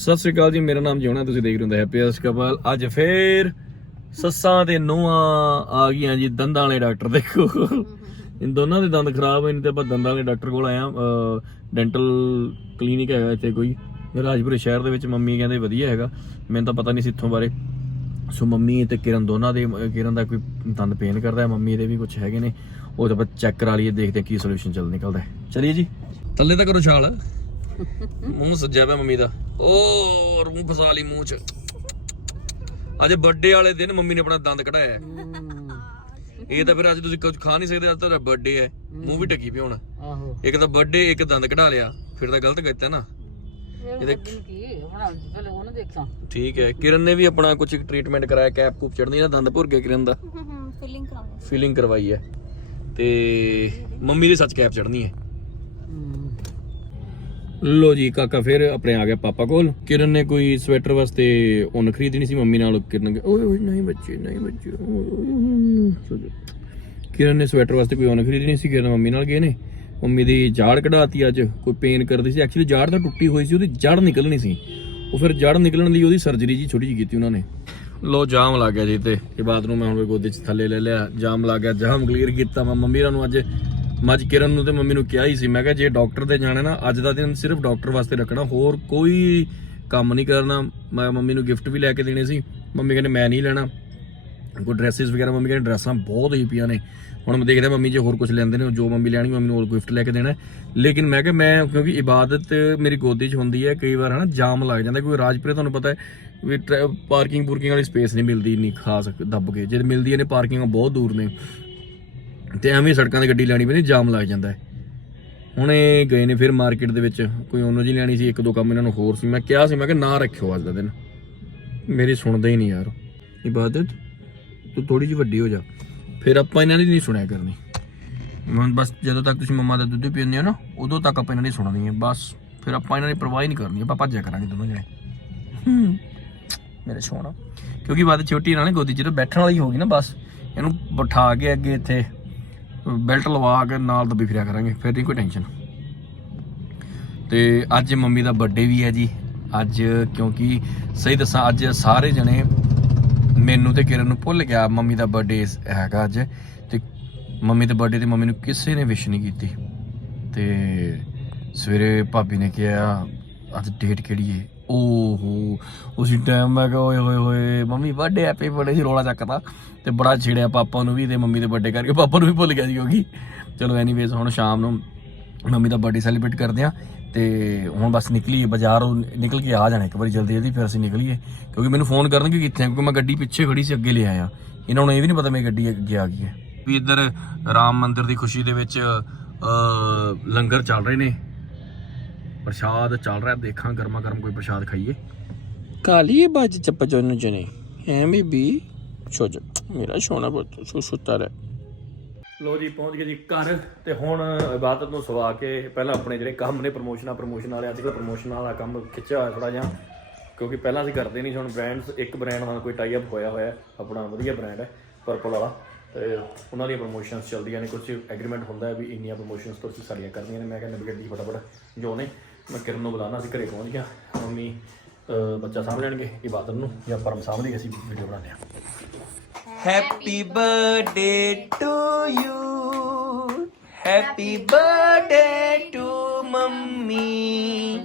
ਸਤਿ ਸ੍ਰੀ ਅਕਾਲ ਜੀ, ਮੇਰਾ ਨਾਮ ਜਿਉਣਾ ਤੁਸੀਂ ਦੇਖ ਰਹੇ ਹੋ ਹੈਪੀ ਅਸ ਕਪਲ ਅੱਜ ਫੇਰ ਸੱਸਾਂ ਤੇ ਨੂੰਹਾਂ ਆ ਗਈਆਂ ਜੀ, ਦੰਦਾਂ ਵਾਲੇ ਡਾਕਟਰ ਦੇਖੋ। ਇਨ ਦੋਨਾਂ ਦੇ ਦੰਦ ਖਰਾਬ ਹੋਏ ਨੇ ਤੇ ਆਪਾਂ ਦੰਦਾਂ ਵਾਲੇ ਡਾਕਟਰ ਕੋਲ ਆਇਆ। ਡੈਂਟਲ ਕਲੀਨਿਕ ਹੈਗਾ ਇੱਥੇ ਕੋਈ। ਰਾਜਪੁਰੇ ਸ਼ਹਿਰ ਦੇ ਵਿੱਚ ਮੰਮੀ ਕਹਿੰਦੇ ਵਧੀਆ ਹੈਗਾ। ਮੈਨੂੰ ਤਾਂ ਪਤਾ ਨਹੀਂ ਸੀ ਇੱਥੋਂ ਬਾਰੇ। ਸੋ ਮੰਮੀ ਤੇ ਕਿਰਨ ਦੋਨਾਂ ਦੇ, ਕਿਰਨ ਦਾ ਕੋਈ ਦੰਦ ਪੇਨ ਕਰਦਾ ਹੈ, ਮੰਮੀ ਦੇ ਵੀ ਕੁਝ ਹੈਗੇ ਨੇ। ਉਹ ਤਾਂ ਆਪਾਂ ਚੈੱਕ ਕਰਾ ਲਈਏ, ਦੇਖਦੇ ਹਾਂ ਕੀ ਸੋਲੂਸ਼ਨ ਚੱਲ ਨਿਕਲਦਾ ਹੈ। ਚਲਿਏ ਜੀ। ਥੱਲੇ ਤਾਂ ਕਰੋ ਛਾਲ। ਮੂੰਹ ਸੱਜਿਆ ਪਿਆ ਮੰਮੀ ਦਾ। ਓ ਮੂੰਹ ਫਸਾ ਲਈ ਮੂੰਹ ਚ। ਅੱਜ ਬਰਥਡੇ ਵਾਲੇ ਦਿਨ ਮੰਮੀ ਨੇ ਆਪਣਾ ਦੰਦ ਕਢਾਇਆ। ਇਹ ਤਾਂ ਫਿਰ ਅੱਜ ਤੁਸੀਂ ਕੁਝ ਖਾ ਨਹੀਂ ਸਕਦੇ ਅੱਜ ਤੁਹਾਡਾ ਬਰਥਡੇ ਹੈ। ਮੂੰਹ ਵੀ ਢੱਕੀ ਪਿਆ ਹੁਣ। ਆਹੋ। ਇੱਕ ਤਾਂ ਬਰਥਡੇ ਇੱਕ ਦੰਦ ਕਢਾ ਲਿਆ ਫਿਰ ਤਾਂ ਗਲਤ ਕੀਤਾ ਨਾ। ਇਹਦੇ ਪਹਿਲੇ ਉਹਨੂੰ ਦੇਖਾਂ। ਠੀਕ ਹੈ। ਕਿਰਨ ਨੇ ਵੀ ਆਪਣਾ ਕੁਝ ਟ੍ਰੀਟਮੈਂਟ ਕਰਾਇਆ ਕੈਪ ਕੂਪ ਚੜਨੀ ਨਾ ਦੰਦ ਭੁਰ ਗਿਆ ਕਿਰਨ ਦਾ? ਫਿਲਿੰਗ ਕਰਾਉਣੀ ਫੀਲਿੰਗ ਕਰਵਾਈ ਹੈ। ਤੇ ਮੰਮੀ ਦੇ ਸੱਚ ਕੈਪ ਚੜਨੀ ਹੈ। ਲੋ ਜੀ, ਕਾਕਾ ਫਿਰ ਆਪਣੇ ਆ ਗਿਆ ਪਾਪਾ ਕੋਲ। ਕਿਰਨ ਨੇ ਕੋਈ ਸਵੈਟਰ ਵਾਸਤੇ ਉਹਨ ਖਰੀਦਣੀ ਸੀ ਮੰਮੀ ਨਾਲ? ਕਿਰਨ ਓਏ ਓਏ, ਨਹੀਂ ਬੱਚੇ ਨਹੀਂ ਬੱਚੇ। ਕਿਰਨ ਨੇ ਸਵੈਟਰ ਵਾਸਤੇ ਕੋਈ ਉਹਨ ਖਰੀਦਣੀ ਸੀ? ਕਿਰਨ ਮੰਮੀ ਨਾਲ ਗਏ ਨੇ? ਮੰਮੀ ਦੀ ਜਾੜ ਕਢਾਤੀ ਅੱਜ। ਕੋਈ ਪੇਨ ਕਰਦੀ ਸੀ। ਐਕਚੁਅਲੀ ਜਾੜ ਤਾਂ ਟੁੱਟੀ ਹੋਈ ਸੀ, ਉਹਦੀ ਜੜ ਨਿਕਲਣੀ ਸੀ। ਉਹ ਫਿਰ ਜੜ ਨਿਕਲਣ ਲਈ ਉਹਦੀ ਸਰਜਰੀ ਜੀ ਛੋਟੀ ਜਿਹੀ ਕੀਤੀ ਉਹਨਾਂ ਨੇ। ਲੋ, ਜਾਮ ਲੱਗ ਗਿਆ ਜੀ ਤੇ ਇਹ ਬਾਥਰੂਮ ਮੈਂ ਹੁਣ ਗੋਦੇ 'ਚ ਥੱਲੇ ਲੈ ਲਿਆ। ਜਾਮ ਲੱਗ ਗਿਆ, ਜਾਮ ਕਲੀਅਰ ਕੀਤਾ। ਮੈਂ ਮੰਮੀ ਨੂੰ ਅੱਜ ਮੈਂ ਅੱਜ ਕਿਰਨ ਨੂੰ ਤੇ ਮੰਮੀ ਨੂੰ ਕਿਹਾ ਹੀ ਸੀ, ਮੈਂ ਕਿਹਾ ਜੇ ਡਾਕਟਰ ਤੇ ਜਾਣਾ ਨਾ, ਅੱਜ ਦਾ ਦਿਨ ਸਿਰਫ ਡਾਕਟਰ ਵਾਸਤੇ ਰੱਖਣਾ, ਹੋਰ ਕੋਈ ਕੰਮ ਨਹੀਂ ਕਰਨਾ। ਮੈਂ ਮੰਮੀ ਨੂੰ ਗਿਫਟ ਵੀ ਲੈ ਕੇ ਦੇਣੇ ਸੀ। ਮੰਮੀ ਕਹਿੰਦੇ, ਮੈਂ ਨਹੀਂ ਲੈਣਾ। ਕੋਈ ਡਰੈਸਸ ਵਗੈਰਾ, ਮੰਮੀ ਕਹਿੰਦੇ ਡਰੈਸਾਂ ਬਹੁਤ ਹੀ ਪਈਆਂ ਨੇ। ਹੁਣ ਮੈਂ ਦੇਖਦਾ ਮੰਮੀ ਜੇ ਹੋਰ ਕੁਝ ਲੈਂਦੇ ਨੇ, ਜੋ ਮੰਮੀ ਲੈਣੀ, ਮੰਮੀ ਨੂੰ ਹੋਰ ਗਿਫਟ ਲੈ ਕੇ ਦੇਣਾ। ਲੇਕਿਨ ਮੈਂ ਕਿਹਾ, ਮੈਂ ਕਿਉਂਕਿ ਇਬਾਦਤ ਮੇਰੀ ਗੋਦੀ 'ਚ ਹੁੰਦੀ ਹੈ, ਕਈ ਵਾਰ ਹਨਾ ਜਾਮ ਲੱਗ ਜਾਂਦਾ। ਕੋਈ ਰਾਜਪੁਰੇ ਤੁਹਾਨੂੰ ਪਤਾ ਹੈ ਵੀ ਪਾਰਕਿੰਗ ਪੂਰਕਿੰਗ ਵਾਲੀ ਸਪੇਸ ਨਹੀਂ ਮਿਲਦੀ ਇੰਨੀ ਖਾਸ ਦੱਬ ਕੇ। ਜੇ ਮਿਲਦੀ ਨੇ ਪਾਰਕਿੰਗਾਂ ਬਹੁਤ ਦੂਰ ਨੇ। ਤੇ ਐਵੇਂ ਸੜਕਾਂ ਤੇ ਗੱਡੀ ਲੈਣੀ ਪੈਂਦੀ, ਜਾਮ ਲੱਗ ਜਾਂਦਾ ਹੈ। ਹੁਣ ਇਹ ਗਏ ਨੇ ਫਿਰ ਮਾਰਕੀਟ ਦੇ ਵਿੱਚ, ਕੋਈ ਉਹਨੋਂ ਜੀ ਲੈਣੀ ਸੀ, ਇੱਕ ਦੋ ਕੰਮ ਇਹਨਾਂ ਨੂੰ ਹੋਰ ਸੀ। ਮੈਂ ਕਿਹਾ ਸੀ, ਮੈਂ ਕਿ ਨਾ ਰੱਖਿਓ ਅੱਜ ਦਾ ਦਿਨ। ਮੇਰੀ ਸੁਣਦਾ ਹੀ ਨਹੀਂ ਯਾਰ। ਇਬਾਦਤ ਤੂੰ ਥੋੜੀ ਜਿਹੀ ਵੱਡੀ ਹੋ ਜਾ। ਫਿਰ ਆਪਾਂ ਇਹਨਾਂ ਦੀ ਨਹੀਂ ਸੁਣਿਆ ਕਰਨੀ। ਹੁਣ ਬਸ ਜਦੋਂ ਤੱਕ ਤੁਸੀਂ ਮੰਮਾ ਦਾ ਦੁੱਧ ਪੀਂਦੇ ਹੋ ਨਾ, ਉਦੋਂ ਤੱਕ ਆਪਾਂ ਇਹਨਾਂ ਦੀ ਸੁਣਨੀ ਹੈ। ਬਸ ਫਿਰ ਆਪਾਂ ਇਹਨਾਂ ਦੀ ਪਰਵਾਹ ਹੀ ਨਹੀਂ ਕਰਨੀ, ਆਪਾਂ ਭੱਜਿਆ ਕਰਾਂਗੇ ਦੋਨੋਂ ਜਣੇ। ਮੇਰੇ ਸੋਹਣਾ। ਕਿਉਂਕਿ ਬਾਤ ਛੋਟੀ ਨਾਲ ਗੋਦੀ ਜਦੋਂ ਬੈਠਣ ਵਾਲੀ ਹੋ ਗਈ ਨਾ ਬਸ, ਇਹਨੂੰ ਬਿਠਾ ਕੇ ਅੱਗੇ ਇੱਥੇ ਬੈਲਟ ਲਵਾ ਕੇ ਨਾਲ ਦੱਬੀ ਫਿਰਿਆ ਕਰਾਂਗੇ, ਫਿਰ ਨਹੀਂ ਕੋਈ ਟੈਨਸ਼ਨ ਤੇ ਅੱਜ ਮੰਮੀ ਦਾ ਬਰਥਡੇ ਵੀ ਹੈ ਜੀ। ਅੱਜ ਕਿਉਂਕਿ ਸਹੀ ਦੱਸਾਂ, ਅੱਜ ਸਾਰੇ ਜਣੇ ਮੈਨੂੰ ਤੇ ਕਿਰਨ ਨੂੰ ਭੁੱਲ ਗਿਆ ਮੰਮੀ ਦਾ ਬਰਥਡੇ ਹੈਗਾ ਅੱਜ। ਤੇ ਮੰਮੀ ਦੇ ਬਰਥਡੇ ਤੇ ਮੰਮੀ ਨੂੰ ਕਿਸੇ ਨੇ ਵਿਸ਼ ਨਹੀਂ ਕੀਤੀ। ਤੇ ਸਵੇਰੇ ਭਾਬੀ ਨੇ ਕਿਹਾ, ਅੱਜ ਡੇਟ ਕਿਹੜੀ ਹੈ ਓਹੋ ਉਸੇ ਟਾਈਮ ਮੈਂ ਕਿਹਾ ਓਏ ਹੋਏ ਹੋਏ ਮੰਮੀ ਬਰਥਡੇ ਹੈਪੀ ਬਰਥਡੇ ਸੀ ਰੋਲਾ ਚੱਕਦਾ ਤੇ ਬੜਾ ਛੇੜਿਆ ਪਾਪਾ ਨੂੰ ਵੀ ਤੇ ਮੰਮੀ ਦੇ ਬਰਥਡੇ ਕਰਕੇ ਪਾਪਾ ਨੂੰ ਵੀ ਭੁੱਲ ਗਿਆ ਸੀ ਕਿਉਂਕਿ ਚਲੋ ਐਨੀਵੇਜ਼ ਹੁਣ ਸ਼ਾਮ ਨੂੰ ਮੰਮੀ ਦਾ ਬਰਥਡੇ ਸੈਲੀਬ੍ਰੇਟ ਕਰਦੇ ਆ ਤੇ ਹੁਣ ਬਸ ਨਿਕਲੀਏ ਬਾਜ਼ਾਰੋਂ ਨਿਕਲ ਕੇ ਆ ਜਾਣਾ ਇੱਕ ਵਾਰੀ ਜਲਦੀ ਜਲਦੀ ਫਿਰ ਅਸੀਂ ਨਿਕਲੀਏ। ਕਿਉਂਕਿ ਮੈਨੂੰ ਫੋਨ ਕਰਨਗੇ ਕਿੱਥੇ ਆ, ਕਿਉਂਕਿ ਮੈਂ ਗੱਡੀ ਪਿੱਛੇ ਖੜੀ ਸੀ ਅੱਗੇ ਲੈ ਆਇਆ। ਇਹਨਾਂ ਨੂੰ ਇਹ ਵੀ ਨਹੀਂ ਪਤਾ ਮੇਰੀ ਗੱਡੀ ਅੱਗੇ ਆ ਗਈ ਹੈ। ਵੀ ਇੱਧਰ ਰਾਮ ਮੰਦਿਰ ਦੀ ਖੁਸ਼ੀ ਦੇ ਵਿੱਚ ਲੰਗਰ ਚੱਲ ਰਹੇ ਨੇ। ਪ੍ਰਸ਼ਾਦ ਚੱਲ ਰਿਹਾ ਦੇਖਾਂ ਗਰਮਾ ਗਰਮ ਕੋਈ ਪ੍ਰਸ਼ਾਦ ਖਾਈਏ। ਕਾਲੀ ਬਾਜ ਚੱਪ ਜਨ ਜਨੇ ਐ ਬੀਬੀ ਛੋਜ ਮੇਰਾ ਸੋਨਾ ਪੁੱਤ ਸੁ ਸੁੱਤਾ ਰਹਿ। ਲੋ ਜੀ ਪਹੁੰਚ ਗਏ ਜੀ ਘਰ ਤੇ ਹੁਣ ਇਬਾਦਤ ਨੂੰ ਸਵਾ ਕੇ ਪਹਿਲਾਂ ਆਪਣੇ ਜਿਹੜੇ ਕੰਮ ਨੇ ਪ੍ਰਮੋਸ਼ਨਾਂ ਪ੍ਰਮੋਸ਼ਨ ਵਾਲੇ ਅੱਜ ਕੱਲ੍ਹ ਪ੍ਰਮੋਸ਼ਨ ਵਾਲਾ ਕੰਮ ਖਿੱਚਿਆ ਹੋਇਆ ਥੋੜਾ ਜਿਹਾ ਕਿਉਂਕਿ ਪਹਿਲਾਂ ਅਸੀਂ ਕਰਦੇ ਨਹੀਂ ਸੀ ਹੁਣ ਬ੍ਰਾਂਡਸ ਇੱਕ ਬ੍ਰਾਂਡ ਨਾਲ ਕੋਈ ਟਾਈ ਅਪ ਹੋਇਆ ਹੋਇਆ ਆਪਣਾ ਵਧੀਆ ਬ੍ਰਾਂਡ ਹੈ ਪਰਪਲ ਵਾਲਾ। ਤੇ ਉਹਨਾਂ ਦੀਆਂ ਪ੍ਰਮੋਸ਼ਨਸ ਚੱਲਦੀਆਂ ਨੇ ਕੁਝ ਐਗਰੀਮੈਂਟ ਹੁੰਦਾ ਹੈ ਵੀ ਇੰਨੀਆਂ ਪ੍ਰਮੋਸ਼ਨਸ ਤੁਸੀਂ ਸਾਡੀਆਂ ਕਰਨੀਆਂ ਨੇ। ਮੈਂ ਕਹਿੰਦਾ ਗੱਡੀ ਫਟਾਫਟ ਜੋ ਨੇ ਮੈਂ ਕਿਰਨ ਨੂੰ ਬੁਲਾਣਾ ਅਸੀਂ ਘਰੇ ਪਹੁੰਚ ਗਿਆ। ਮੰਮੀ ਬੱਚਾ ਸਾਂਭ ਲੈਣਗੇ ਇਬਾਦਤ ਨੂੰ ਜਾਂ ਪਰਮ ਸਾਂਭ ਲਈ ਅਸੀਂ ਵੀਡੀਓ ਬਣਾਉਂਦੇ ਹਾਂ। Happy birthday to you happy birthday to mummy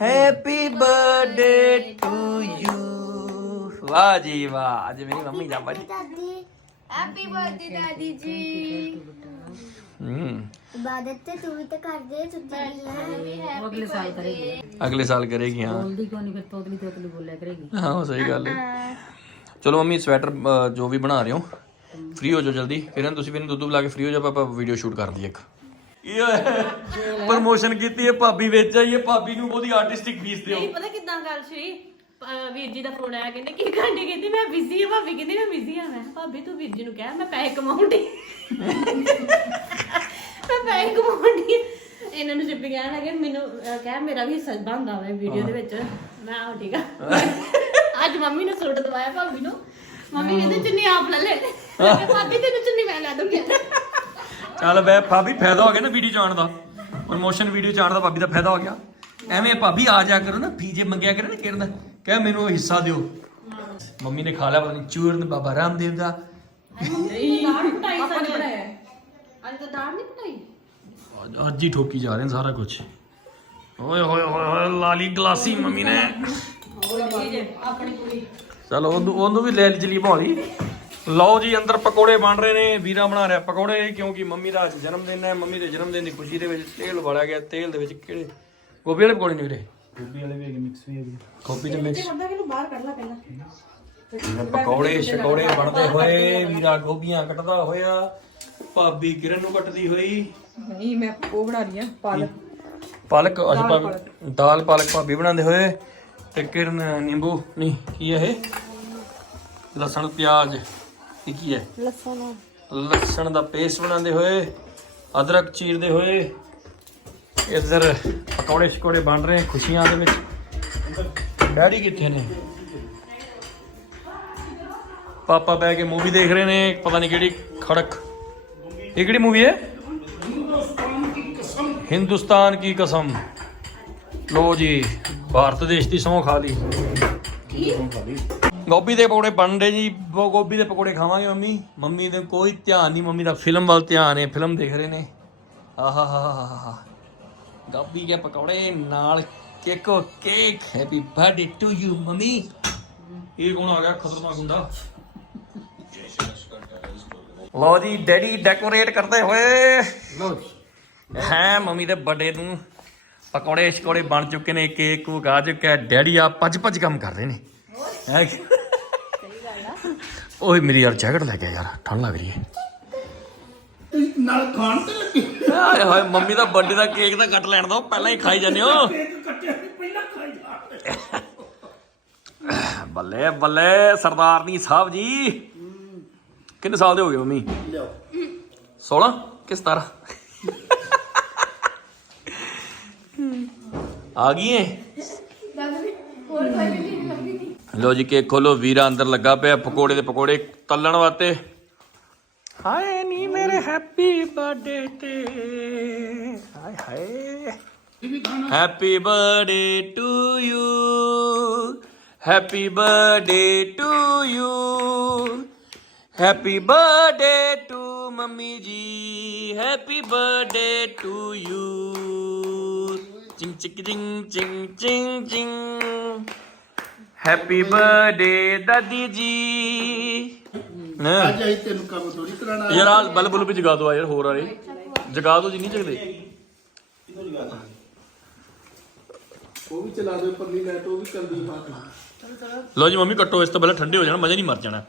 happy birthday to you ਵਾਹ ਜੀ ਵਾਹ ਅੱਜ ਮੇਰੀ ਮੰਮੀ ਦਾ ਬਰਥਡੇ ਹੈਪੀ ਬਰਥਡੇ ਦਾਦੀ ਜੀ ਹੂੰ ਇਬਾਦਤ ਤੇ ਤੂੰ ਵੀ ਤਾਂ ਕਰਦੇ ਤੂੰ ਤੇਰੀ ਹੈ ਉਹ ਅਗਲੇ ਸਾਲ ਕਰੇਗੀ ਅਗਲੇ ਸਾਲ ਕਰੇਗੀ ਹਾਂ ਬੋਲਦੀ ਕਿਉਂ ਨਹੀਂ ਫਿਰ ਤੋਤਲੀ ਤੋਤਲੀ ਬੋਲਿਆ ਕਰੇਗੀ ਹਾਂ ਉਹ ਸਹੀ ਗੱਲ ਹੈ ਚਲੋ ਮੰਮੀ ਸਵੈਟਰ ਜੋ ਵੀ ਬਣਾ ਰਹੇ ਹੋ ਫ੍ਰੀ ਹੋ ਜਾਓ ਜਲਦੀ ਕਿਰਨ ਤੁਸੀਂ ਵੀ ਇਹਨੂੰ ਦੁੱਧ ਬੁਲਾ ਕੇ ਫ੍ਰੀ ਹੋ ਜਾਓ ਆਪਾਂ ਵੀਡੀਓ ਸ਼ੂਟ ਕਰ ਦਈਏ ਇੱਕ ਇਹ ਪ੍ਰਮੋਸ਼ਨ ਕੀਤੀ ਹੈ ਭਾਬੀ ਵਿੱਚ ਆਈ ਹੈ ਭਾਬੀ ਨੂੰ ਉਹਦੀ ਆਰਟਿਸਟਿਕ ਫੀਸ ਦਿਓ ਨਹੀਂ ਪਤਾ ਕਿਦਾਂ ਗੱਲ ਸ਼੍ਰੀ ਅਹ ਵੀਰ ਜੀ ਦਾ ਫੋਨ ਆਇਆ ਕਹਿੰਦੇ ਕੀ ਕਰਨੀ ਕਹਿੰਦੀ ਮੈਂ ਬਿਜ਼ੀ ਆ ਭਾਬੀ ਕਹਿੰਦੀ ਮੈਂ ਬਿਜ਼ੀ ਆ। ਮੈਂ ਕਿਹਾ, ਭਾਬੀ ਤੂੰ ਵੀਰ ਜੀ ਨੂੰ ਕਹਿ ਮੈਂ ਪੈਸੇ ਕਮਾਉਂਦੀ ਮੈਂ ਪੈਸੇ ਕਮਾਉਂਦੀ ਇਹਨਾਂ ਨੂੰ ਸਿੱਪੀ ਕਹਿਣ ਲੱਗੇ ਮੈਨੂੰ ਅਹ, ਕਹਿ ਮੇਰਾ ਵੀ ਹਿੱਸਾ ਬਣਦਾ ਵਾ ਵੀਡੀਓ ਦੇ ਵਿੱਚ। ਮੈਂ ਆਹ ਠੀਕ ਆ। ਅੱਜ ਮੰਮੀ ਨੇ ਸੂਟ ਦਵਾਇਆ ਭਾਬੀ ਨੂੰ। ਮੰਮੀ ਕਹਿੰਦੇ ਚੁੰਨੀ ਆਪ ਲੈ ਲੈ। ਮੈਂ ਕਿਹਾ, ਭਾਬੀ ਤੈਨੂੰ ਚੁੰਨੀ ਮੈਂ ਲੈ ਦੂੰਗੀ। ਚੱਲ ਬੈ ਭਾਬੀ ਫਾਇਦਾ ਹੋ ਗਿਆ ਨਾ ਵੀਡੀਓ ਚਾਣ ਦਾ। ਪ੍ਰਮੋਸ਼ਨ ਵੀਡੀਓ ਚਾਣ ਦਾ ਭਾਬੀ ਦਾ ਫਾਇਦਾ ਹੋ ਗਿਆ। ਐਵੇਂ ਭਾਬੀ ਆ ਜਾ ਕਰੋ ਨਾ ਫੀਜੇ ਮੰਗਿਆ ਕਰੇ ਨਾ ਕਿਰਨ। ਕਹਿ ਮੈਨੂੰ ਹਿੱਸਾ ਦਿਓ। ਮੰਮੀ ਨੇ ਖਾ ਲਿਆ, ਪਤਾ ਨਹੀਂ ਚੂਰਨ ਬਾਬਾ ਰਾਮਦੇਵ ਦਾ। ਦਾੜ ਪਟਾਈ ਸਾਡੇ ਬਣਾਇਆ ਅੱਜ ਤਾਂ ਦਾੜ ਨਹੀਂ ਪਟਾਈ ਅੱਜ- ਅੱਜ ਹੀ ਠੋਕੀ ਜਾ ਰਹੇ ਨੇ ਸਾਰਾ ਕੁਝ ਓਏ ਹੋਏ ਹੋਏ ਹੋਏ ਲਾਲੀ ਗਲਾਸੀ ਮੰਮੀ ਨੇ। ਆਪਣੀ ਕੁੜੀ ਚਲੋ ਉਹਨੂੰ ਉਹਨੂੰ ਵੀ ਲੈ ਚਲੀ ਭਾਜੀ ਲਓ ਜੀ, ਅੰਦਰ ਪਕੌੜੇ ਬਣ ਰਹੇ ਨੇ, ਵੀਰਾ ਬਣਾ ਰਿਹਾ ਪਕੌੜੇ, ਕਿਉਂਕਿ ਮੰਮੀ ਦਾ ਅੱਜ ਜਨਮ ਦਿਨ ਹੈ, ਮੰਮੀ ਦੇ ਜਨਮ ਦਿਨ ਦੀ ਖੁਸ਼ੀ ਦੇ ਵਿੱਚ ਤੇਲ ਵਾਲਿਆ ਗਿਆ। ਤੇਲ ਦੇ ਵਿੱਚ ਕਿਹੜੇ? ਗੋਭੀ ਵਾਲੇ ਪਕੌੜੇ ਨੇ ਵੀਰੇ। ਗੋਭੀ ਵਾਲੇ ਵੀ ਹੈਗੇ ਮਿਕਸ ਵੀ ਹੈਗੇ। ਗੋਭੀ ਤੇ ਮਿਕਸ ਕਰਦਾ ਕਿ ਬਾਹਰ ਕੱਢ ਲੈ ਪਹਿਲਾਂ। ਪਕੌੜੇ ਸ਼ਕੌੜੇ ਬਣਦੇ ਹੋਏ ਵੀਰਾ ਗੋਭੀਆਂ ਕੱਟਦਾ ਹੋਇਆ ਭਾਬੀ ਕਿਰਨ ਨੂੰ ਕੱਟਦੀ ਹੋਈ। ਨਹੀਂ ਮੈਂ ਉਹ ਬਣਾ ਰਹੀ ਆ ਪਾਲਕ। ਪਾਲਕ ਅੱਜ ਭਾਬੀ ਦਾਲ ਪਾਲਕ ਭਾਬੀ ਬਣਾਉਂਦੇ ਹੋਏ ਤੇ ਕਿਰਨ ਨਿੰਬੂ ਨਹੀਂ ਕੀ ਹੈ ਇਹ? ਲਸਣ ਪਿਆਜ਼ ਇਹ ਕੀ ਹੈ? ਲਸਣ। ਲਸਣ ਦਾ ਪੇਸਟ ਬਣਾਉਂਦੇ ਹੋਏ ਅਦਰਕ ਚੀਰਦੇ ਹੋਏ ਇੱਧਰ ਪਕੌੜੇ ਸ਼ਕੌੜੇ ਬਣ ਰਹੇ ਖੁਸ਼ੀਆਂ ਦੇ ਵਿੱਚ। ਡੈਡੀ ਕਿੱਥੇ ਨੇ? ਪਾਪਾ ਬਹਿ ਕੇ ਮੂਵੀ ਦੇਖ ਰਹੇ ਨੇ ਪਤਾ ਨਹੀਂ ਕਿਹੜੀ ਖੜਕ। ਇਹ ਕਿਹੜੀ ਮੂਵੀ ਹੈ? ਹਿੰਦੁਸਤਾਨ ਕੀ ਕਸਮ। ਲੋ ਜੀ ਭਾਰਤ ਦੇਸ਼ ਦੀ ਸਹੁੰ ਖਾ ਲਈ। ਗੋਭੀ ਦੇ ਪਕੌੜੇ ਬਣ ਰਹੇ ਜੀ ਉਹ ਗੋਭੀ ਦੇ ਪਕੌੜੇ ਖਾਵਾਂਗੇ ਮੰਮੀ। ਮੰਮੀ ਦੇ ਕੋਈ ਧਿਆਨ ਨਹੀਂ ਮੰਮੀ ਦਾ ਫਿਲਮ ਵੱਲ ਧਿਆਨ ਹੈ ਫਿਲਮ ਦੇਖ ਰਹੇ ਨੇ। ਆਹਾਹਾਹਾ ਗੋਭੀ ਦੇ ਪਕੌੜੇ ਨਾਲ ਕੇਕੋ cake happy birthday to you mummy. ਇਹ ਕੌਣ ਆ ਗਿਆ? ਖਤਰਨਾਕ ਹੁੰਦਾ। ਲਓ ਜੀ ਡੈਡੀ ਡੈਕੋਰੇਟ ਕਰਦੇ ਹੋਏ। ਹੈ ਮੰਮੀ ਦੇ ਬਰਥਡੇ ਨੂੰ। ਪਕੌੜੇ ਸ਼ਕੌੜੇ ਬਣ ਚੁੱਕੇ ਨੇ ਕੇਕ ਕੂਕ ਆ ਚੁੱਕਾ ਹੈ। ਡੈਡੀ ਆ ਭੱਜ ਭੱਜ ਕੰਮ ਕਰ ਰਹੇ ਨੇ। ਹੈ ਓਏ ਮੇਰੀ ਯਾਰ ਜੈਕਟ ਲੈ ਕੇ ਯਾਰ ਠੰਡ ਲੱਗ ਰਹੀ ਹੈ। ਨਾਲ ਖਾਣ ਤੇ ਲੱਗੇ। ਹਾਏ ਹਾਏ ਮੰਮੀ ਦਾ ਬਰਥਡੇ ਦਾ ਕੇਕ ਤਾਂ ਕੱਟ ਲੈਣ ਦੋ ਪਹਿਲਾਂ ਹੀ ਖਾਈ ਜਾਂਦੇ ਹੋ। ਕੇਕ ਕੱਟਿਆ ਸੀ ਪਹਿਲਾਂ ਖਾਈ ਜਾ ਬੱਲੇ ਬੱਲੇ ਸਰਦਾਰਨੀ ਸਾਹਿਬ ਜੀ। ਕਿੰਨੇ ਸਾਲ ਦੇ ਹੋ ਗਏ ਮੰਮੀ? ਲਿਓ 16 ਕਿ 17 ਆ ਗਈ ਏ? ਲੋ ਜੀ ਕੇਕ ਖੋਲੋ ਵੀਰਾ ਅੰਦਰ ਲੱਗਾ ਪਿਆ ਪਕੌੜੇ ਦੇ ਪਕੌੜੇ ਤਲਣ ਵਾਸਤੇ। ਹਾਏ ਨੀ ਮੇਰੇ ਹੈਪੀ ਬਰਥਡੇ ਤੇ। ਹਾਏ ਹਾਏ। Happy birthday to you. Happy birthday to you. Happy birthday to mummy ਜੀ। Happy birthday to you. Ching's ਚਿਕ ਚਿੰਗ ਚਿੰਗ ਚਿੰਗ ਚਿੰਗ। ਹੈਪੀ ਬਰਥਡੇ ਦਾਦੀ ਜੀ। ਅੱਜ ਆਈ ਤੈਨੂੰ ਕੰਮ ਥੋੜੀ ਕਰਾਣਾ ਯਾਰ ਆ ਬਲ ਬੁਲ ਵੀ ਜਗਾ ਦੋ ਆ ਯਾਰ ਹੋਰ ਵਾਲੇ। ਜਗਾ ਦੋ ਜੀ ਨਹੀਂ ਜਗਦੇ। ਉਹ ਵੀ ਚਲਾ ਦਿਓ ਪਰਲੀ ਲਾਈਟ ਉਹ ਵੀ ਚੱਲਦੀ ਬਾਤ ਲਓ ਜੀ ਮੰਮੀ ਕੱਟੋ ਇਸ ਤੋਂ ਪਹਿਲਾਂ ਠੰਡੇ ਹੋ ਜਾਣ ਮਜ਼ਾ ਨਹੀਂ ਮਰ ਜਾਣਾ।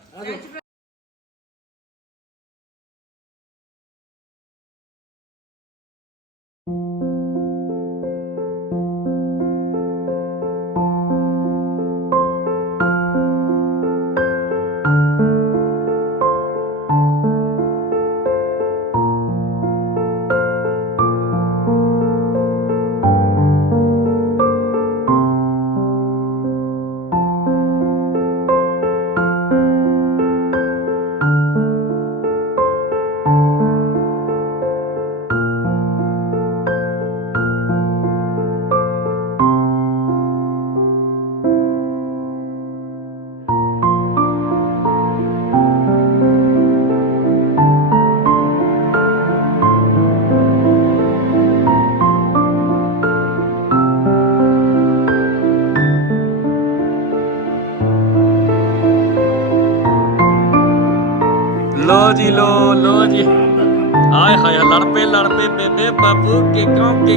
ਆਏ ਲੜ ਪਏ ਲੜ ਪਏ ਬੇਬੇ, ਬਾਬੂ ਕੇ ਕੰਮ ਕੇ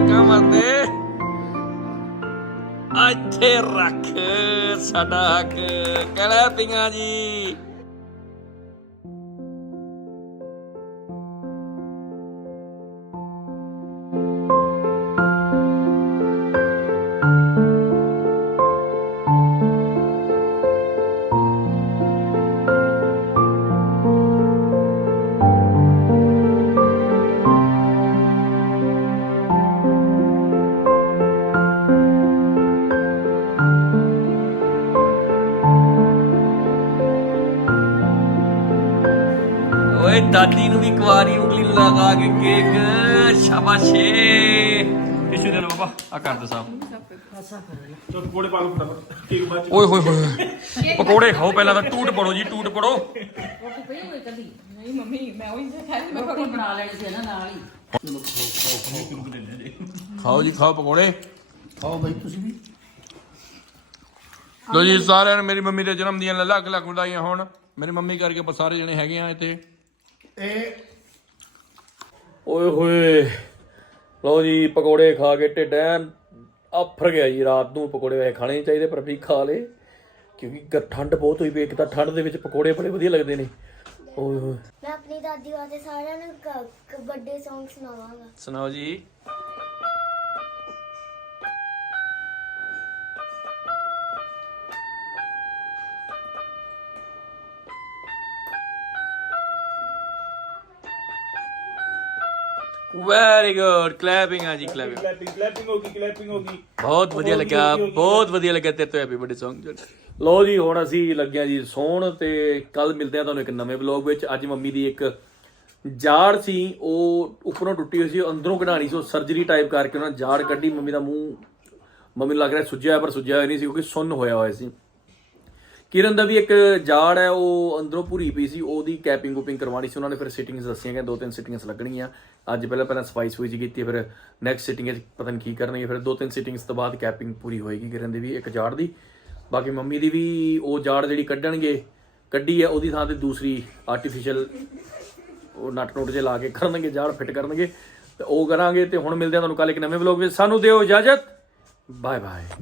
ਇੱਥੇ ਰੱਖ ਸਾਡਾ ਹੱਕ। ਕਲੇ ਪਿਆ ਜੀ। ਦਾਦੀ ਨੂੰ ਵੀ ਕੁਆਰੀ ਉਂਗਲੀ ਲਗਾ ਕੇ ਕੇਕ। ਸ਼ਾਬਾਸ਼ੇ। ਟਿਸ਼ੂ ਦੇ ਲਓ ਬਾਬਾ ਆ ਕਰ ਦੇ ਸਾਹਿਬ ਚਲ ਪਕੌੜੇ ਪਾ ਲਓ ਫਟਾਫਟ। ਕੇਕ ਬਾਅਦ ਚ। ਓਏ ਹੋਏ ਹੋਏ ਪਕੌੜੇ ਖਾਓ ਪਹਿਲਾਂ ਤਾਂ ਟੂਟ ਪੜੋ ਜੀ ਟੂਟ ਪੜੋ। ਰੋਟੀ ਪਈ ਹੋਈ ਕਦੀ ਨਹੀਂ ਮੰਮੀ ਮੈਂ ਉਹੀ ਤਾਂ ਕਹਿ ਰਹੀ ਮੈਂ ਰੋਟੀ ਬਣਾ ਲੈਣੀ ਸੀ ਨਾ ਨਾਲ ਹੀ ਖਾਓ ਜੀ ਖਾਓ ਪਕੌੜੇ। ਖਾਓ ਬਾਈ ਤੁਸੀਂ ਵੀ। ਲੋ ਜੀ ਸਾਰਿਆਂ ਨੂੰ ਮੇਰੀ ਮੰਮੀ ਦੇ ਜਨਮ ਦੀਆਂ ਲੱਖ ਲੱਖ ਵਧਾਈਆਂ ਹੋਣ। ਮੇਰੀ ਮੰਮੀ ਕਰਕੇ ਆਪਾਂ ਸਾਰੇ ਜਣੇ ਹੈਗੇ ਆ ਇੱਥੇ। ਇਹ ਓਏ ਹੋਏ। ਲਓ ਜੀ ਪਕੌੜੇ ਖਾ ਕੇ ਢਿੱਡ ਆਫਰ ਗਿਆ ਜੀ ਰਾਤ ਨੂੰ ਪਕੌੜੇ ਵੈਸੇ ਖਾਣੇ ਚਾਹੀਦੇ ਪਰ ਵੀ ਖਾ ਲੇ। ਕਿਉਂਕਿ ਠੰਡ ਬਹੁਤ ਹੋਈ ਪਈ ਇੱਕ ਤਾਂ ਠੰਡ ਦੇ ਵਿੱਚ ਪਕੌੜੇ ਬੜੇ ਵਧੀਆ ਲੱਗਦੇ ਨੇ। ਓਏ ਹੋਏ। ਮੈਂ ਆਪਣੀ ਦਾਦੀ ਵਾਸਤੇ ਸਾਰਿਆਂ ਨੂੰ ਵੱਡੇ Song ਸੁਣਾਵਾਂਗਾ। ਸੁਣਾਓ ਜੀ। ਵੈਰੀ ਗੁੱਡ ਕਲੈਪਿੰਗ ਆ ਜੀ ਕਲੈਪਿੰਗ ਕਲੈਪਿੰਗ ਕਲੈਪਿੰਗ ਹੋ ਗਈ ਕਲੈਪਿੰਗ ਹੋ ਗਈ ਬਹੁਤ ਵਧੀਆ ਲੱਗਿਆ ਬਹੁਤ ਵਧੀਆ ਲੱਗਿਆ ਤੇਰੇ ਤੋਂ ਹੈਪੀ ਬਰਥਡੇ Song ਲੋ ਜੀ ਹੁਣ ਅਸੀਂ ਲੱਗਿਆ ਜੀ ਸੌਣ ਤੇ ਕੱਲ ਮਿਲਦੇ ਆ ਤੁਹਾਨੂੰ ਇੱਕ ਨਵੇਂ ਵਲੌਗ ਵਿੱਚ ਅੱਜ ਮੰਮੀ ਦੀ ਇੱਕ ਜਾੜ ਸੀ ਉਹ ਉੱਪਰੋਂ ਟੁੱਟੀ ਹੋਈ ਸੀ ਉਹ ਅੰਦਰੋਂ ਕਢਾਣੀ ਸੀ ਉਹ ਸਰਜਰੀ ਟਾਈਪ ਕਰਕੇ ਉਹਨਾਂ ਜਾੜ ਕੱਢੀ ਮੰਮੀ ਦਾ ਮੂੰਹ ਮੰਮੀ ਨੂੰ ਲੱਗ ਰਿਹਾ ਸੁੱਜਿਆ ਪਰ ਸੁੱਜਿਆ ਹੋਇਆ ਨਹੀਂ ਸੀ ਕਿਉਂਕਿ ਸੁੰਨ ਹੋਇਆ ਹੋਇਆ ਸੀ ਕਿਰਨ ਦਾ ਵੀ ਇੱਕ ਜਾੜ ਹੈ, ਉਹ ਅੰਦਰੋਂ ਭੂਰੀ ਪਈ ਸੀ, ਉਹਦੀ ਕੈਪਿੰਗ ਕੂਪਿੰਗ ਕਰਵਾਣੀ ਸੀ ਉਹਨਾਂ ਨੇ, ਫਿਰ ਸਿਟਿੰਗਸ ਦੱਸੀਆਂ ਕਿ ਦੋ ਤਿੰਨ ਸਿਟਿੰਗਸ ਲੱਗਣਗੀਆਂ। ਅੱਜ ਪਹਿਲਾਂ ਪਹਿਲਾਂ ਸਫ਼ਾਈ ਸਫੂਈ ਜੀ ਕੀਤੀ, ਫਿਰ ਨੈਕਸਟ ਸਿਟਿੰਗ ਵਿੱਚ ਪਤਾ ਨਹੀਂ ਕੀ ਕਰਨਗੇ, ਫਿਰ ਦੋ ਤਿੰਨ ਸਿਟਿੰਗਸ ਤੋਂ ਬਾਅਦ ਕੈਪਿੰਗ ਪੂਰੀ ਹੋਏਗੀ ਕਿਰਨ ਦੀ ਵੀ, ਇੱਕ ਜਾੜ ਦੀ। ਬਾਕੀ ਮੰਮੀ ਦੀ ਵੀ ਉਹ ਜਾੜ ਜਿਹੜੀ ਕੱਢਣਗੇ, ਕੱਢੀ ਹੈ, ਉਹਦੀ ਥਾਂ ਤੇ ਦੂਸਰੀ ਆਰਟੀਫੀਸ਼ੀਅਲ ਉਹ ਨਟ ਨੋਟ ਜੇ ਲਾ ਕੇ ਕਰਨਗੇ, ਜਾੜ ਫਿੱਟ ਕਰਨਗੇ। ਤੇ ਉਹ ਕਰਾਂਗੇ, ਤੇ ਹੁਣ ਮਿਲਦੇ ਆ ਤੁਹਾਨੂੰ ਕੱਲ ਇੱਕ ਨਵੇਂ ਵਲੌਗ ਵਿੱਚ। ਸਾਨੂੰ ਦਿਓ ਇਜਾਜ਼ਤ। Bye bye